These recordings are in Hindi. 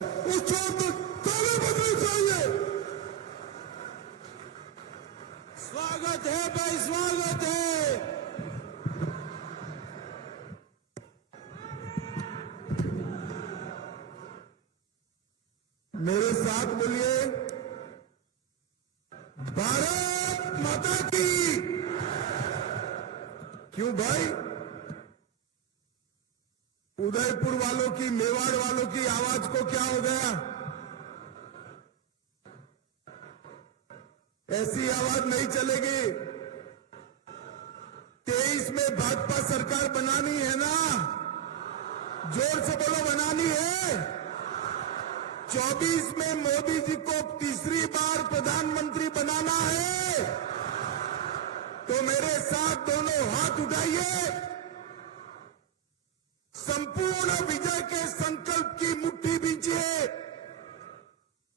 उस चोर को ताले बजने चाहिए। स्वागत है भाई, स्वागत है। मेरे साथ बोलिए, भारत माता की। क्यों भाई, उदयपुर वालों की, मेवाड़ वालों की आवाज को क्या हो गया? ऐसी आवाज नहीं चलेगी। 23 में भाजपा सरकार बनानी है ना? जोर से बोलो, बनानी है। 24 में मोदी जी को तीसरी बार प्रधानमंत्री बनाना है। तो मेरे साथ दोनों हाथ उठाइए, संपूर्ण विजय के संकल्प की मुट्ठी बींचिए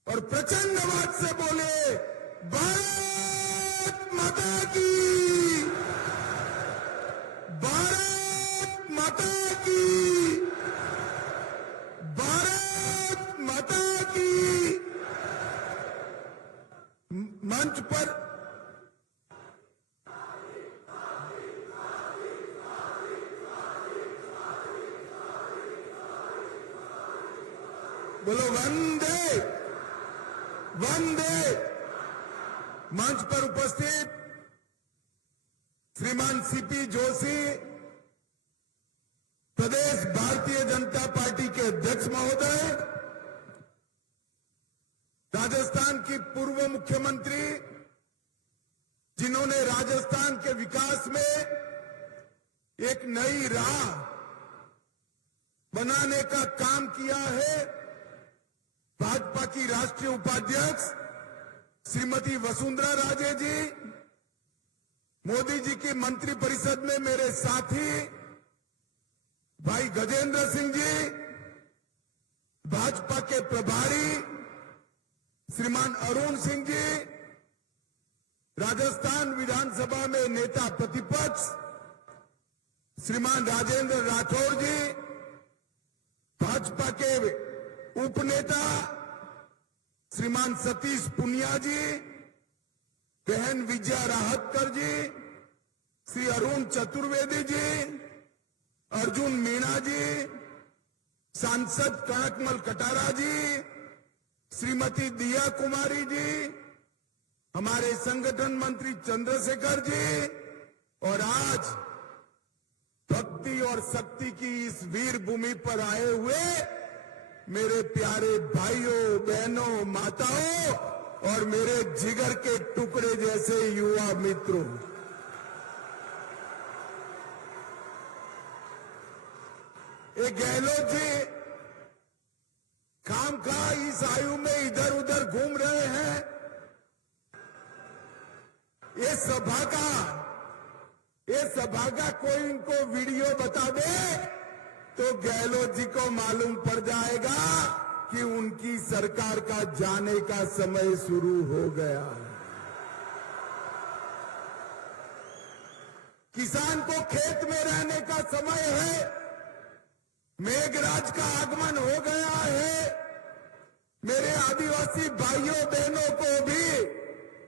और प्रचंड आवाज से बोले, भारत माता की, भारत माता की, भारत माता की। मंच पर बोलो वंदे वंदे। मंच पर उपस्थित श्रीमान सीपी जोशी, प्रदेश भारतीय जनता पार्टी के अध्यक्ष महोदय, राजस्थान की पूर्व मुख्यमंत्री, जिन्होंने राजस्थान के विकास में एक नई राह बनाने का काम किया है, भाजपा की राष्ट्रीय उपाध्यक्ष श्रीमती वसुंधरा राजे जी, मोदी जी की मंत्रिपरिषद में मेरे साथी भाई गजेंद्र सिंह जी, भाजपा के प्रभारी श्रीमान अरुण सिंह जी, राजस्थान विधानसभा में नेता प्रतिपक्ष श्रीमान राजेंद्र राठौर जी, भाजपा के उपनेता श्रीमान सतीश पुनिया जी, बहन विजया राहतकर जी, श्री अरुण चतुर्वेदी जी, अर्जुन मीणा जी, सांसद कनकमल कटारा जी, श्रीमती दिया कुमारी जी, हमारे संगठन मंत्री चंद्रशेखर जी, और आज भक्ति और शक्ति की इस वीर भूमि पर आए हुए मेरे प्यारे भाइयों, बहनों, माताओं और मेरे जिगर के टुकड़े जैसे युवा मित्रों, ये गहलोत जी खामखा इस आयु में इधर उधर घूम रहे हैं। ये सभा का कोई इनको वीडियो बता दे तो गहलोत जी को मालूम पड़ जाएगा कि उनकी सरकार का जाने का समय शुरू हो गया है। किसान को खेत में रहने का समय है, मेघराज का आगमन हो गया है। मेरे आदिवासी भाइयों बहनों को भी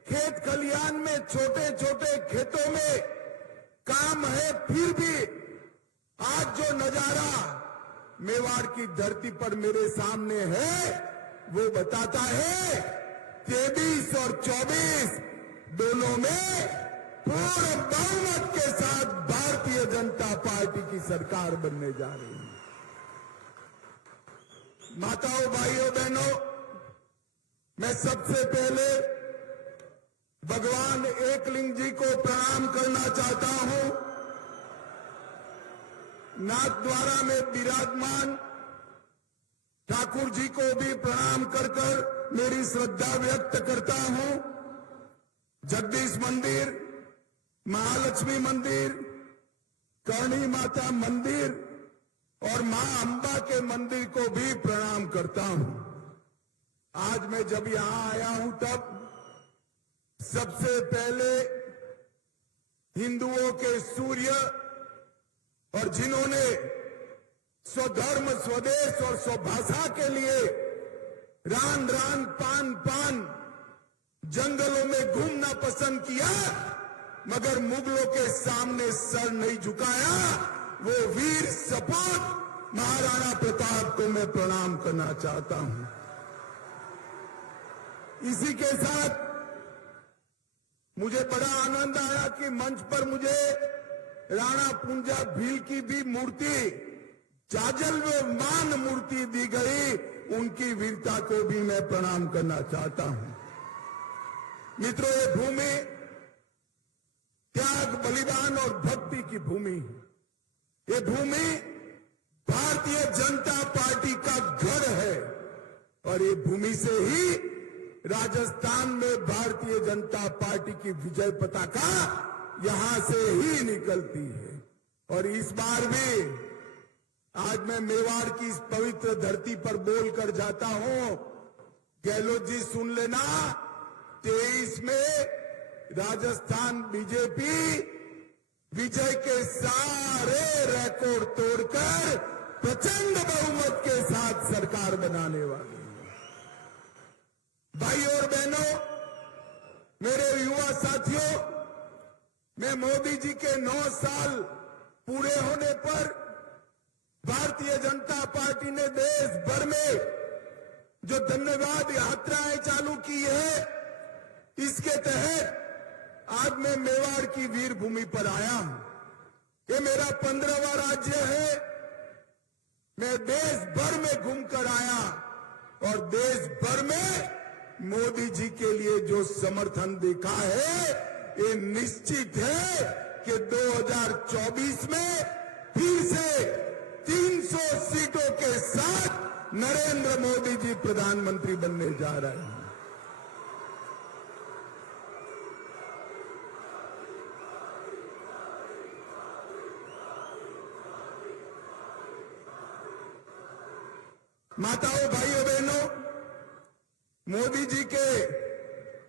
खेत खलियान में, छोटे छोटे खेतों में काम है, फिर भी आज जो नजारा मेवाड़ की धरती पर मेरे सामने है वो बताता है 23 और 24 दोनों में पूर्ण बहुमत के साथ भारतीय जनता पार्टी की सरकार बनने जा रही है। माताओं, भाइयों, बहनों, मैं सबसे पहले भगवान एकलिंग जी को प्रणाम करना चाहता हूं। नाथद्वारा में विराजमान ठाकुर जी को भी प्रणाम कर मेरी श्रद्धा व्यक्त करता हूं। जगदीश मंदिर, महालक्ष्मी मंदिर, करणी माता मंदिर और मां अंबा के मंदिर को भी प्रणाम करता हूं। आज मैं जब यहां आया हूं तब सबसे पहले हिंदुओं के सूर्य और जिन्होंने स्वधर्म, स्वदेश और स्वभाषा के लिए रान रान पान पान जंगलों में घूमना पसंद किया, मगर मुगलों के सामने सर नहीं झुकाया। वो वीर सपूत महाराणा प्रताप को मैं प्रणाम करना चाहता हूं। इसी के साथ मुझे बड़ा आनंद आया कि मंच पर मुझे राणा पुंजा भील की भी मूर्ति, जाजलमान मूर्ति दी गई। उनकी वीरता को भी मैं प्रणाम करना चाहता हूं। मित्रों, ये भूमि त्याग, बलिदान और भक्ति की भूमि है। ये भूमि भारतीय जनता पार्टी का घर है और ये भूमि से ही राजस्थान में भारतीय जनता पार्टी की विजय पताका यहां से ही निकलती है। और इस बार भी आज मैं मेवाड़ की इस पवित्र धरती पर बोलकर जाता हूं। गहलोत जी सुन लेना, 23 में राजस्थान बीजेपी विजय के सारे रिकॉर्ड तोड़कर प्रचंड बहुमत के साथ सरकार बनाने वाली है। भाई और बहनों, मेरे युवा साथियों, मैं मोदी जी के 9 साल पूरे होने पर भारतीय जनता पार्टी ने देश भर में जो धन्यवाद यात्राएं चालू की है, इसके तहत आज मैं मेवाड़ की वीर भूमि पर आया हूं। ये मेरा 15वां राज्य है। मैं देश भर में घूमकर आया और देश भर में मोदी जी के लिए जो समर्थन देखा है, ये निश्चित है कि 2024 में फिर से 300 सीटों के साथ नरेंद्र मोदी जी प्रधानमंत्री बनने जा रहे हैं। माताओं, भाइयों, बहनों, मोदी जी के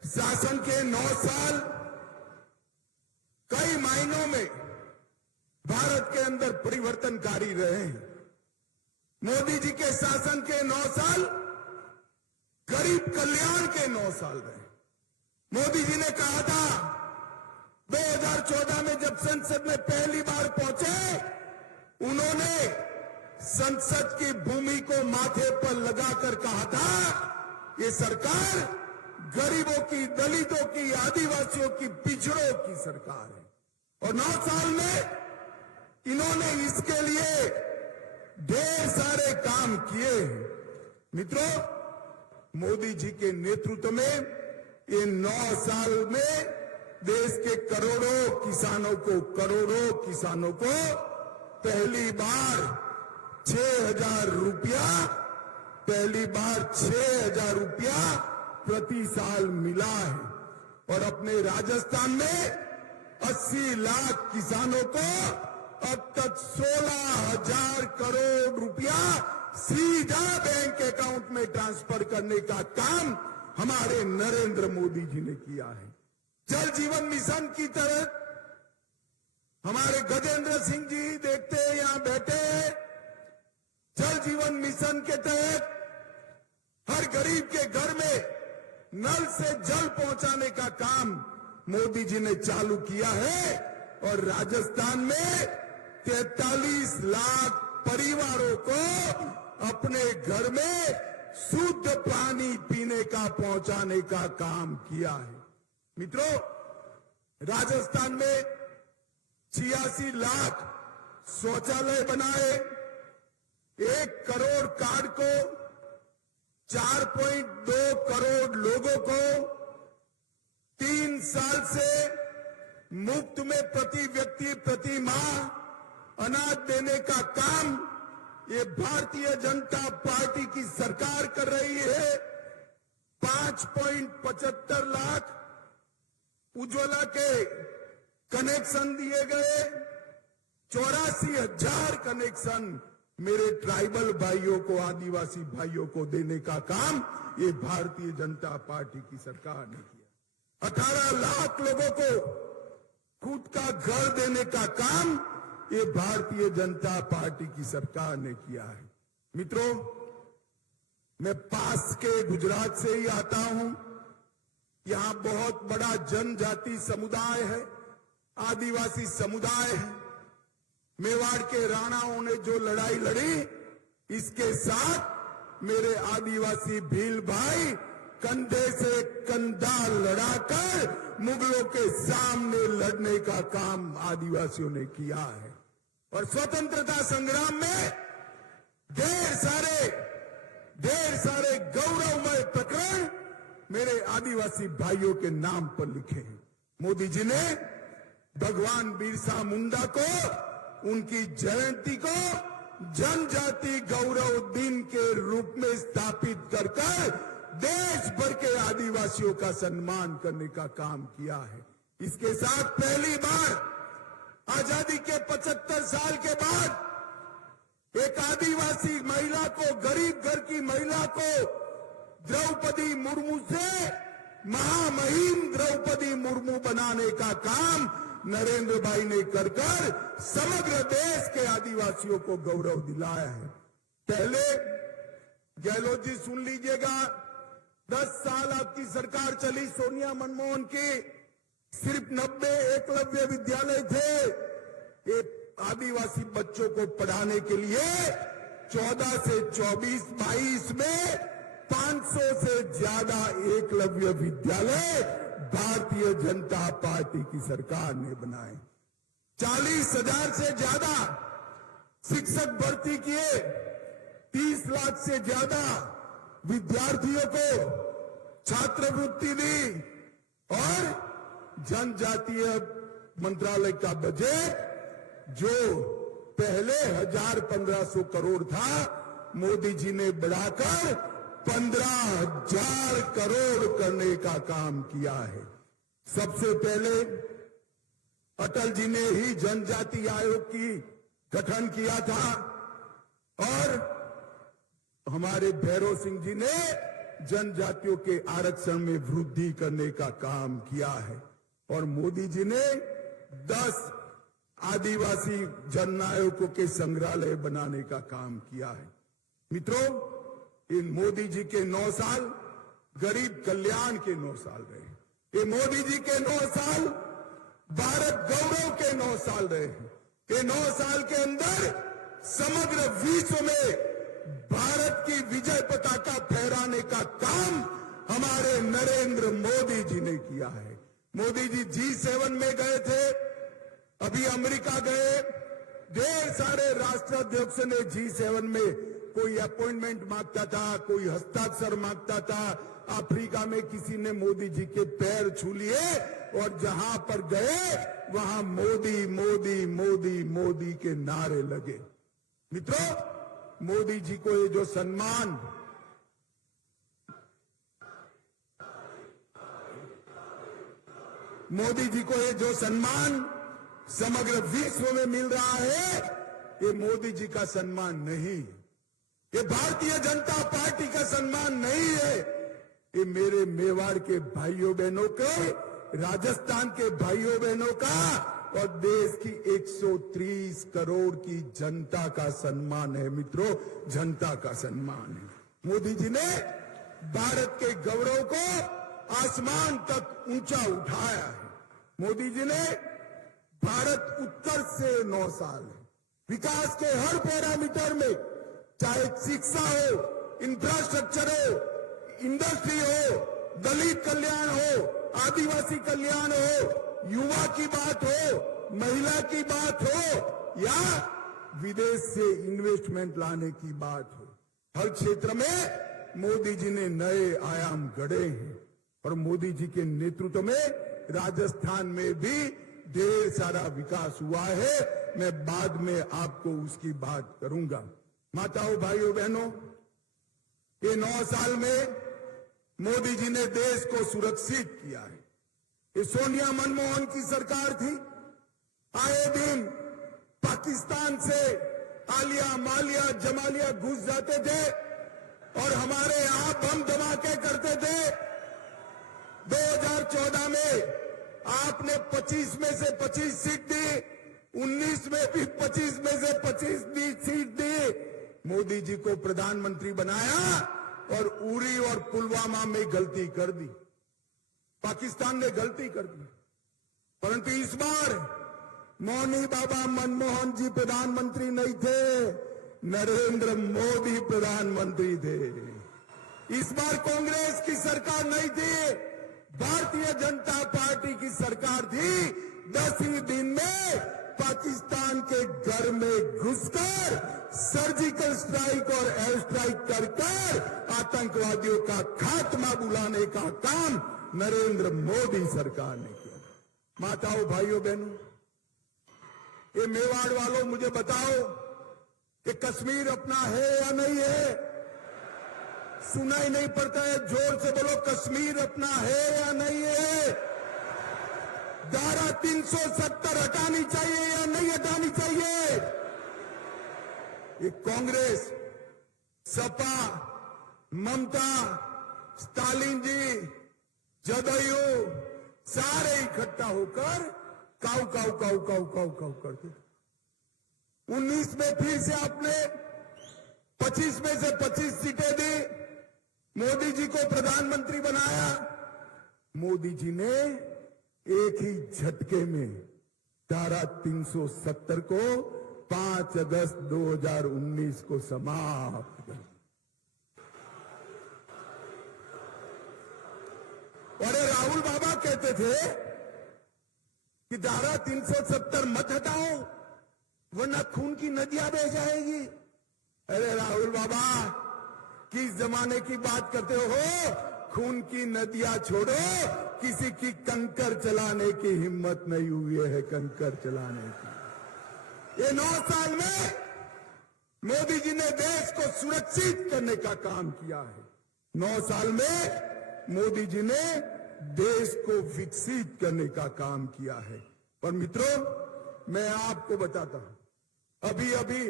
शासन के 9 साल कई मायनों में भारत के अंदर परिवर्तनकारी रहे हैं। मोदी जी के शासन के 9 साल गरीब कल्याण के 9 साल रहे। मोदी जी ने कहा था 2014 में जब संसद में पहली बार पहुंचे, उन्होंने संसद की भूमि को माथे पर लगाकर कहा था, ये सरकार गरीबों की, दलितों की, आदिवासियों की, पिछड़ों की सरकार है। और 9 साल में इन्होंने इसके लिए ढेर सारे काम किए। मित्रों, मोदी जी के नेतृत्व में ये 9 साल में देश के करोड़ों किसानों को पहली बार 6,000 रुपया प्रति साल मिला है। और अपने राजस्थान में 80 लाख किसानों को अब तक 16,000 करोड़ रुपया सीधा बैंक अकाउंट में ट्रांसफर करने का काम हमारे नरेंद्र मोदी जी ने किया है। जल जीवन मिशन की तरह हमारे गजेंद्र सिंह जी देखते हैं यहां बैठे, जल जीवन मिशन के तहत हर गरीब के घर में नल से जल पहुंचाने का काम मोदी जी ने चालू किया है। और राजस्थान में 43 लाख परिवारों को अपने घर में शुद्ध पानी पीने का पहुंचाने का काम किया है। मित्रों, राजस्थान में 86 लाख शौचालय बनाए, 1 करोड़ कार्ड को 4.2 करोड़ लोगों को 3 साल से मुफ्त में प्रति व्यक्ति प्रति माह अनाज देने का काम ये भारतीय जनता पार्टी की सरकार कर रही है। 5.75 लाख उज्ज्वला के कनेक्शन दिए गए, 84,000 कनेक्शन मेरे ट्राइबल भाइयों को, आदिवासी भाइयों को देने का काम ये भारतीय जनता पार्टी की सरकार ने किया। 18 लाख लोगों को खुद का घर देने का काम ये भारतीय जनता पार्टी की सरकार ने किया है। मित्रों, मैं पास के गुजरात से ही आता हूं। यहां बहुत बड़ा जनजाति समुदाय है, आदिवासी समुदाय है। मेवाड़ के राणाओं ने जो लड़ाई लड़ी, इसके साथ मेरे आदिवासी भील भाई कंधे से कंधा लड़ाकर मुगलों के सामने लड़ने का काम आदिवासियों ने किया है। और स्वतंत्रता संग्राम में ढेर सारे गौरवमय प्रकरण मेरे आदिवासी भाइयों के नाम पर लिखे हैं। मोदी जी ने भगवान बिरसा मुंडा को, उनकी जयंती को जनजाति गौरव दिन के रूप में स्थापित कर देश भर के आदिवासियों का सम्मान करने का काम किया है। इसके साथ पहली बार आजादी के 75 साल के बाद एक आदिवासी महिला को, गरीब घर की महिला को द्रौपदी मुर्मू से महामहिम द्रौपदी मुर्मू बनाने का काम नरेंद्र भाई ने कर समग्र देश के आदिवासियों को गौरव दिलाया है। पहले गहलोत जी सुन लीजिएगा, 10 साल आपकी सरकार चली सोनिया मनमोहन की, सिर्फ 90 एकलव्य विद्यालय थे। ये आदिवासी बच्चों को पढ़ाने के लिए 14 से 24-22 में 500 से ज्यादा एकलव्य विद्यालय भारतीय जनता पार्टी की सरकार ने बनाए। 40,000 से ज्यादा शिक्षक भर्ती किए, 30 लाख से ज्यादा विद्यार्थियों को छात्रवृत्ति दी और जनजातीय मंत्रालय का बजट जो पहले 1,000-1,500 करोड़ था, मोदी जी ने बढ़ाकर 15,000 करोड़ करने का काम किया है। सबसे पहले अटल जी ने ही जनजाति आयोग की गठन किया था और हमारे भैरव सिंह जी ने जनजातियों के आरक्षण में वृद्धि करने का काम किया है और मोदी जी ने 10 आदिवासी जननायकों के संग्रहालय बनाने का काम किया है। मित्रों, इन मोदी जी के 9 साल गरीब कल्याण के 9 साल रहे। ये मोदी जी के 9 साल भारत गौरव के 9 साल रहे। ये 9 साल के अंदर समग्र विश्व में भारत की विजय पताका फहराने का काम हमारे नरेंद्र मोदी जी ने किया है। मोदी जी G7 में गए थे, अभी अमेरिका गए। ढेर सारे राष्ट्राध्यक्ष ने G7 में कोई अपॉइंटमेंट मांगता था, कोई हस्ताक्षर मांगता था। अफ्रीका में किसी ने मोदी जी के पैर छू लिए और जहां पर गए वहां मोदी मोदी मोदी मोदी के नारे लगे। मित्रों, मोदी जी को ये जो सम्मान समग्र विश्व में मिल रहा है, ये मोदी जी का सम्मान नहीं है, ये भारतीय जनता पार्टी का सम्मान नहीं है। ये मेरे मेवाड़ के भाइयों बहनों के, राजस्थान के भाइयों बहनों का और देश की 130 करोड़ की जनता का सम्मान है। मित्रों, जनता का सम्मान है। मोदी जी ने भारत के गौरव को आसमान तक ऊंचा उठाया है। मोदी जी ने भारत उत्तर से 9 साल विकास के हर पैरामीटर में, चाहे शिक्षा हो, इंफ्रास्ट्रक्चर हो, इंडस्ट्री हो, दलित कल्याण हो, आदिवासी कल्याण हो, युवा की बात हो, महिला की बात हो या विदेश से इन्वेस्टमेंट लाने की बात हो, हर क्षेत्र में मोदी जी ने नए आयाम गढ़े हैं। और मोदी जी के नेतृत्व में राजस्थान में भी ढेर सारा विकास हुआ है। मैं बाद में आपको उसकी बात करूंगा। माताओं, भाइयों, बहनों, ये 9 साल में मोदी जी ने देश को सुरक्षित किया है। ये सोनिया मनमोहन की सरकार थी। आए दिन पाकिस्तान से आलिया, मालिया, जमालिया घुस जाते थे और हमारे यहां बम धमाके करते थे। 2014 में आपने 25 में से 25 सीट दी, 19 में भी 25 में से 25 सीट दी। मोदी जी को प्रधानमंत्री बनाया और उरी और पुलवामा में गलती कर दी, पाकिस्तान ने गलती कर दी। परंतु इस बार मौनी बाबा मनमोहन जी प्रधानमंत्री नहीं थे, नरेंद्र मोदी प्रधानमंत्री थे। इस बार कांग्रेस की सरकार नहीं थी, भारतीय जनता पार्टी की सरकार थी। 10 ही दिन में पाकिस्तान के घर में घुसकर सर्जिकल स्ट्राइक और एयर स्ट्राइक कर आतंकवादियों का खात्मा बुलाने का काम नरेंद्र मोदी सरकार ने किया। माताओं, भाइयों, बहनों, ये मेवाड़ वालों मुझे बताओ कि कश्मीर अपना है या नहीं है? सुनाई नहीं पड़ता है, जोर से बोलो, कश्मीर अपना है या नहीं है? धारा 370 हटानी चाहिए या नहीं हटानी चाहिए? ये कांग्रेस, सपा, ममता, स्टालिन जी, जदयू सारे इकट्ठा होकर काऊ काऊ काऊ काऊ काऊ काऊ करते। 19 में फिर से आपने 25 में से 25 सीटें दी, मोदी जी को प्रधानमंत्री बनाया। मोदी जी ने एक ही झटके में धारा 370 को 5 अगस्त 2019 को समाप्त कर। अरे राहुल बाबा कहते थे कि धारा 370 मत हटाओ वरना खून की नदियां बह जाएगी। अरे राहुल बाबा, किस जमाने की बात करते हो? खून की नदियां छोड़ो, किसी की कंकर चलाने की हिम्मत नहीं हुई है, कंकर चलाने की। ये 9 साल में मोदी जी ने देश को सुरक्षित करने का काम किया है। 9 साल में मोदी जी ने देश को विकसित करने का काम किया है। पर मित्रों, मैं आपको बताता हूं, अभी अभी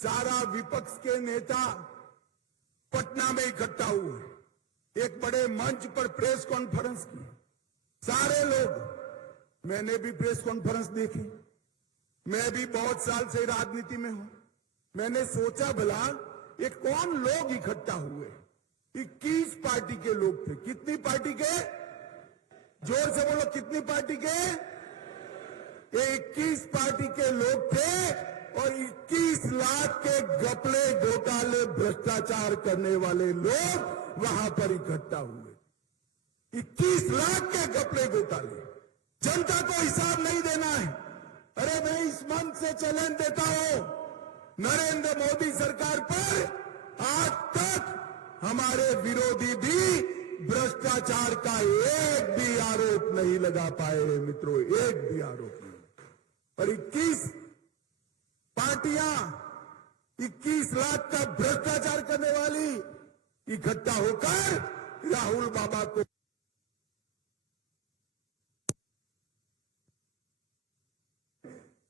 सारा विपक्ष के नेता पटना में इकट्ठा हुए, एक बड़े मंच पर प्रेस कॉन्फ्रेंस की। सारे लोग, मैंने भी प्रेस कॉन्फ्रेंस देखी, मैं भी बहुत साल से राजनीति में हूं। मैंने सोचा भला ये कौन लोग इकट्ठा हुए? 21 पार्टी के लोग थे। कितनी पार्टी के? जोर से बोलो, कितनी पार्टी के? ये 21 पार्टी के लोग थे और 21 लाख के घपले, घोटाले, भ्रष्टाचार करने वाले लोग वहां पर इकट्ठा हुए। 21 लाख के घपले, घोटाले, जनता को हिसाब नहीं देना है। अरे मैं इस मंच से चैलेंज देता हूं, नरेंद्र मोदी सरकार पर आज तक हमारे विरोधी भी भ्रष्टाचार का एक भी आरोप नहीं लगा पाए। मित्रों, एक भी आरोप नहीं। और 21 पार्टियां 21 लाख का भ्रष्टाचार करने वाली इकट्ठा होकर राहुल बाबा को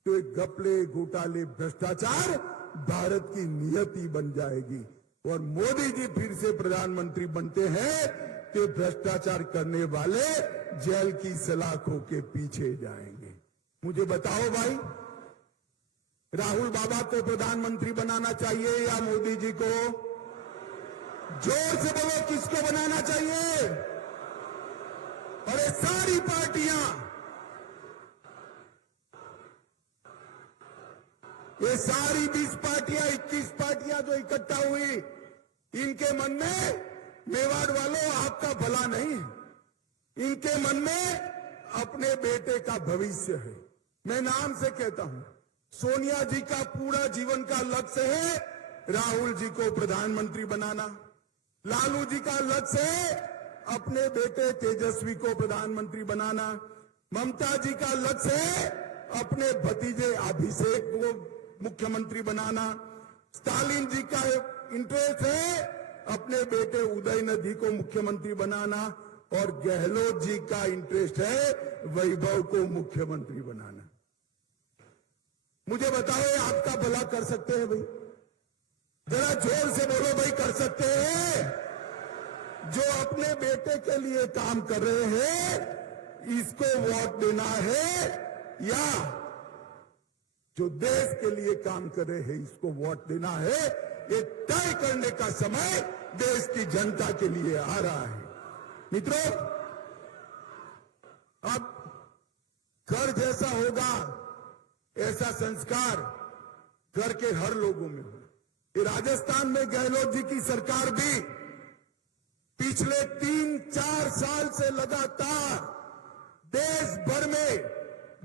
तो एक घपले, घोटाले, भ्रष्टाचार भारत की नियति बन जाएगी और मोदी जी फिर से प्रधानमंत्री बनते हैं तो भ्रष्टाचार करने वाले जेल की सलाखों के पीछे जाएंगे। मुझे बताओ भाई, राहुल बाबा को प्रधानमंत्री बनाना चाहिए या मोदी जी को? जोर से बोलो, किसको बनाना चाहिए? अरे सारी पार्टियां, ये सारी 20 पार्टियां, 21 पार्टियां जो इकट्ठा हुई, इनके मन में, मेवाड़ वालों, आपका भला नहीं है। इनके मन में अपने बेटे का भविष्य है। मैं नाम से कहता हूं, सोनिया जी का पूरा जीवन का लक्ष्य है राहुल जी को प्रधानमंत्री बनाना। लालू जी का लक्ष्य है अपने बेटे तेजस्वी को प्रधानमंत्री बनाना। ममता जी का लक्ष्य है अपने भतीजे अभिषेक को मुख्यमंत्री बनाना। स्टालिन जी का इंटरेस्ट है अपने बेटे उदयनिधि को मुख्यमंत्री बनाना और गहलोत जी का इंटरेस्ट है वैभव को मुख्यमंत्री बनाना। मुझे बताओ, आपका भला कर सकते हैं भाई? जरा जोर से बोलो भाई, कर सकते हैं? जो अपने बेटे के लिए काम कर रहे हैं, इसको वोट देना है या जो देश के लिए काम कर रहे हैं, इसको वोट देना है? ये तय करने का समय देश की जनता के लिए आ रहा है। मित्रों, अब कर जैसा होगा ऐसा संस्कार कर के हर लोगों में हो। ये राजस्थान में गहलोत जी की सरकार भी पिछले 3-4 साल से लगातार देश भर में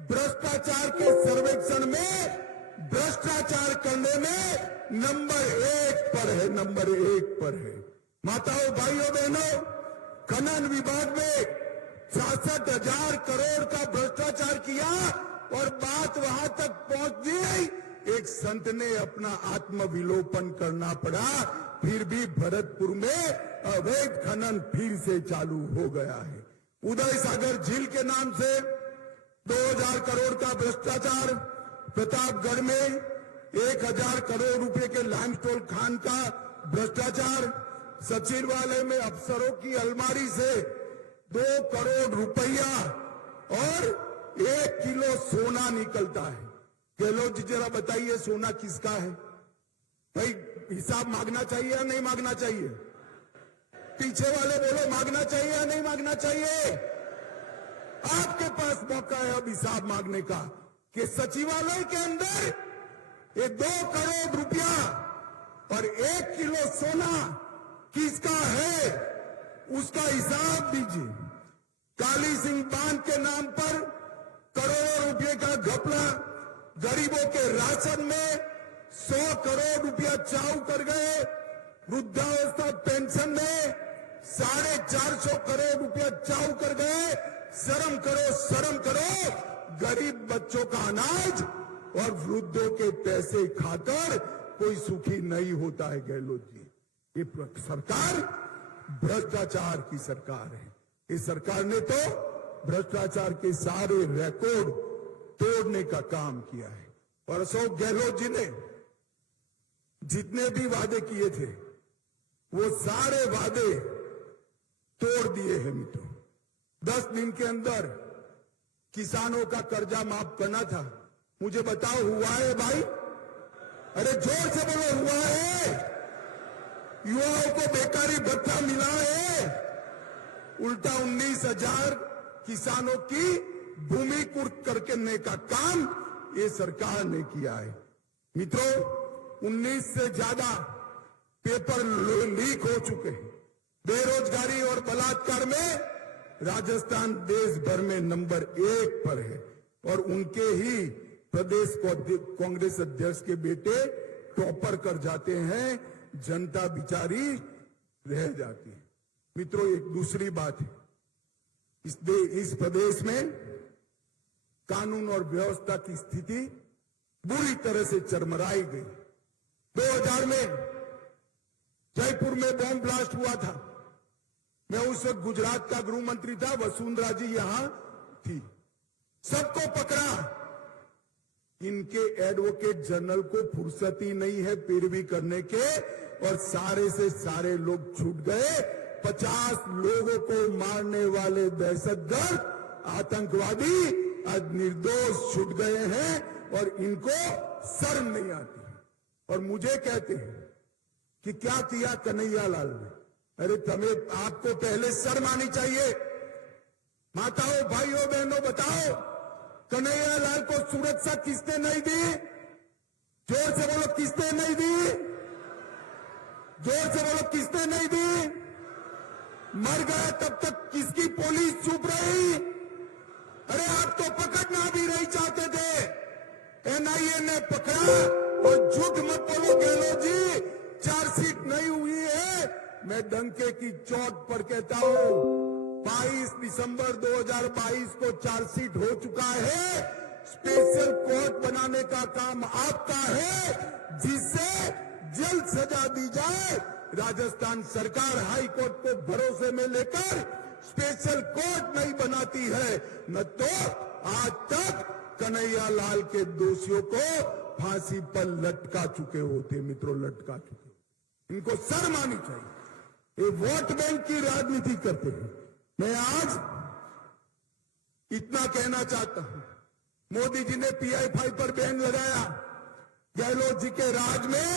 भ्रष्टाचार के सर्वेक्षण में भ्रष्टाचार करने में नंबर 1 पर है, नंबर 1 पर है। माताओं, भाइयों, बहनों, खनन विभाग में 66,000 करोड़ का भ्रष्टाचार किया और बात वहां तक पहुंच गई, एक संत ने अपना आत्मविलोपन करना पड़ा, फिर भी भरतपुर में अवैध खनन फिर से चालू हो गया है। उदय सागर झील के नाम से 2000 करोड़ का भ्रष्टाचार, प्रतापगढ़ में 1000 करोड़ रुपए के लाइमस्टोन खान का भ्रष्टाचार, सचिवालय में अफसरों की अलमारी से 2 करोड़ रुपया और 1 किलो सोना निकलता है। गहलोत जी, जरा बताइए सोना किसका है? भाई हिसाब मांगना चाहिए या नहीं मांगना चाहिए? पीछे वाले बोलो, मांगना चाहिए या नहीं मांगना चाहिए? आपके पास मौका है अब हिसाब मांगने का कि सचिवालय के अंदर ये 2 करोड़ रुपया और 1 किलो सोना किसका है, उसका हिसाब दीजिए। काली सिंह बांध के नाम पर करोड़ों रुपए का घपला, गरीबों के राशन में 100 करोड़ रुपया चाऊ कर गए, वृद्धावस्था पेंशन में 450 करोड़ रुपया चाऊ कर गए। शर्म करो, शर्म करो, गरीब बच्चों का अनाज और वृद्धों के पैसे खाकर कोई सुखी नहीं होता है। गहलोत जी, ये सरकार भ्रष्टाचार की सरकार है। इस सरकार ने तो भ्रष्टाचार के सारे रिकॉर्ड तोड़ने का काम किया है। और अशोक गहलोत जी ने जितने भी वादे किए थे वो सारे वादे तोड़ दिए हैं। मित्रों, 10 दिन के अंदर किसानों का कर्जा माफ करना था। मुझे बताओ, हुआ है भाई? अरे जोर से बोलो, हुआ है? युवाओं को बेकारी भत्ता मिला है? उल्टा 19,000 किसानों की भूमि कुर्क करने का काम ये सरकार ने किया है। मित्रों, 19 से ज्यादा पेपर लीक हो चुके हैं। बेरोजगारी और बलात्कार में राजस्थान देश भर में नंबर 1 पर है और उनके ही प्रदेश कांग्रेस अध्यक्ष के बेटे टॉपर कर जाते हैं, जनता बिचारी रह जाती है। मित्रों, एक दूसरी बात है, इस प्रदेश में कानून और व्यवस्था की स्थिति बुरी तरह से चरमराई गई। 2000 में जयपुर में बॉम्ब ब्लास्ट हुआ था। मैं उस वक्त गुजरात का गृह मंत्री था, वसुंधरा जी यहां थी। सबको पकड़ा। इनके एडवोकेट जनरल को फुर्सत ही नहीं है पैरवी करने के और सारे से सारे लोग छूट गए। 50 लोगों को मारने वाले दहशतगर्द आतंकवादी आज निर्दोष छूट गए हैं और इनको शर्म नहीं आती। और मुझे कहते हैं कि क्या किया कन्हैयालाल ने। अरे तुम्हें, आपको पहले शर्म आनी चाहिए। माताओं, भाइयों, बहनों, बताओ, कन्हैयालाल को सुरक्षा किसने नहीं दी? जोर से बोलो, किसने नहीं दी? जोर से बोलो, किसने नहीं दी? मर गया तब तक किसकी पुलिस चुप रही? अरे आप तो पकड़ना भी नहीं चाहते थे, एनआईए ने पकड़ा। और झूठ मत बोलो गहलोत जी, चार्जशीट नहीं हुई है। मैं डंके की चोट पर कहता हूं, 22 दिसंबर 2022 को चार्जशीट हो चुका है। स्पेशल कोर्ट बनाने का काम आपका है, जिससे जल्द सजा दी जाए। राजस्थान सरकार हाई कोर्ट को भरोसे में लेकर स्पेशल कोर्ट नहीं बनाती है, न तो आज तक कन्हैयालाल के दोषियों को फांसी पर लटका चुके होते। मित्रों, लटका चुके। इनको शर्म आनी चाहिए। ये वोट बैंक की राजनीति करते हैं। मैं आज इतना कहना चाहता हूं, मोदी जी ने PI5 पर बैन लगाया। गहलोत जी के राज में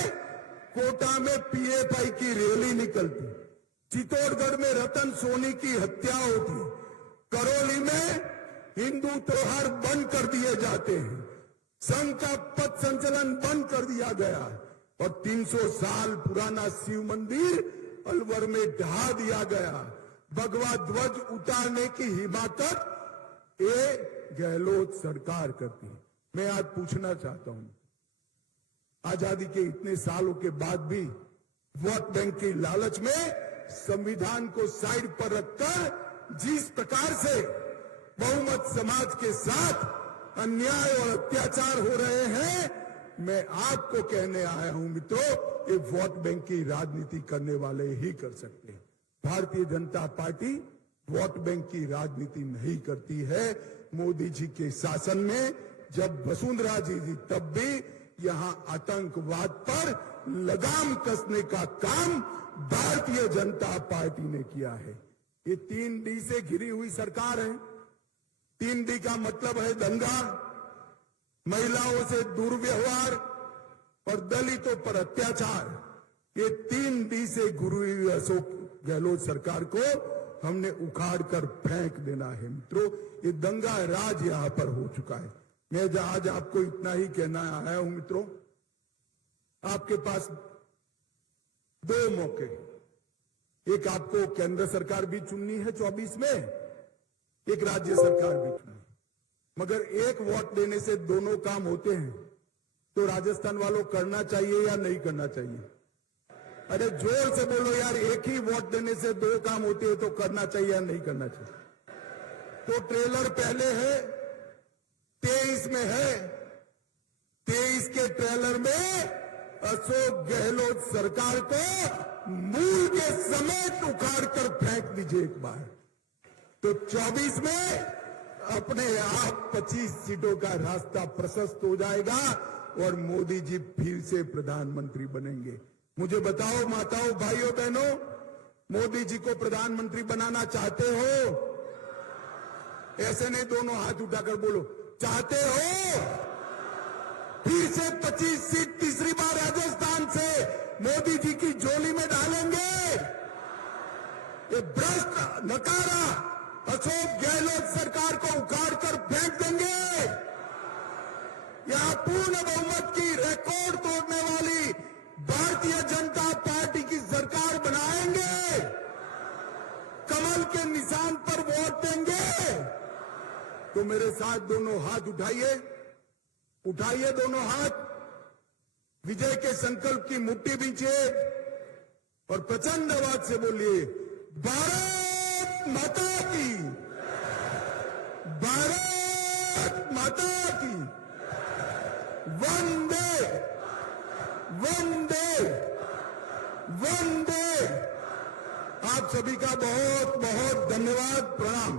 कोटा में पीएफआई की रैली निकलती, चित्तौड़गढ़ में रतन सोनी की हत्या होती, करौली में हिंदू त्योहार बंद कर दिए जाते हैं, संघ का पथ संचलन बंद कर दिया गया और 300 साल पुराना शिव मंदिर अलवर में ढहा दिया गया। भगवा ध्वज उतारने की हिमाकत ये गहलोत सरकार करती है। मैं आज पूछना चाहता हूं, आजादी के इतने सालों के बाद भी वोट बैंक की लालच में संविधान को साइड पर रखकर जिस प्रकार से बहुमत समाज के साथ अन्याय और अत्याचार हो रहे हैं, मैं आपको कहने आया हूं मित्रों, ये वोट बैंक की राजनीति करने वाले ही कर सकते हैं। Bharatiya Janata party vote bank की राजनीति नहीं करती है। मोदी जी के शासन में जब वसुंधरा जी थी तब भी यहां आतंकवाद पर लगाम कसने का काम भारतीय जनता पार्टी ने किया है। ये 3D से घिरी हुई सरकार है। 3D का मतलब है दंगा, महिलाओं से दुर्व्यवहार और दलितों पर अत्याचार। ये 3D से घिरी हुई अशोक गहलोत सरकार को हमने उखाड़ कर फेंक देना है। मित्रों, ये दंगा राज यहां पर हो चुका है। मैं आज आपको इतना ही कहना आया हूं मित्रों, आपके पास 2 मौके, एक आपको केंद्र सरकार भी चुननी है 24 में, एक राज्य सरकार भी चुननी, मगर एक वोट देने से दोनों काम होते हैं। तो राजस्थान वालों करना चाहिए या नहीं करना चाहिए? अरे जोर से बोलो यार, एक ही वोट देने से 2 काम होते हैं तो करना चाहिए या नहीं करना चाहिए? तो ट्रेलर पहले है, 23 में है, 23 के ट्रेलर में अशोक गहलोत सरकार को मूल के समेत उखाड़ कर फेंक दीजिए एक बार, तो 24 में अपने आप 25 सीटों का रास्ता प्रशस्त हो जाएगा और मोदी जी फिर से प्रधानमंत्री बनेंगे। मुझे बताओ माताओं, भाइयों, बहनों, मोदी जी को प्रधानमंत्री बनाना चाहते हो? ऐसे नहीं, दोनों हाथ उठाकर बोलो, चाहते हो? फिर से 25 सीट तीसरी बार राजस्थान से मोदी जी की झोली में डालेंगे? ये भ्रष्ट नकारा अशोक गहलोत सरकार को उखाड़ कर फेंक देंगे? यहां पूर्ण बहुमत की रिकॉर्ड तोड़ने वाली भारतीय जनता पार्टी की सरकार बनाएंगे? कमल के निशान पर वोट देंगे? तो मेरे साथ दोनों हाथ उठाइए, उठाइए दोनों हाथ, विजय के संकल्प की मुट्ठी बींचिए और प्रचंड आवाज से बोलिए, भारत माता की, भारत माता की, वंदे वंदे वंदे। आप सभी का बहुत बहुत धन्यवाद, प्रणाम।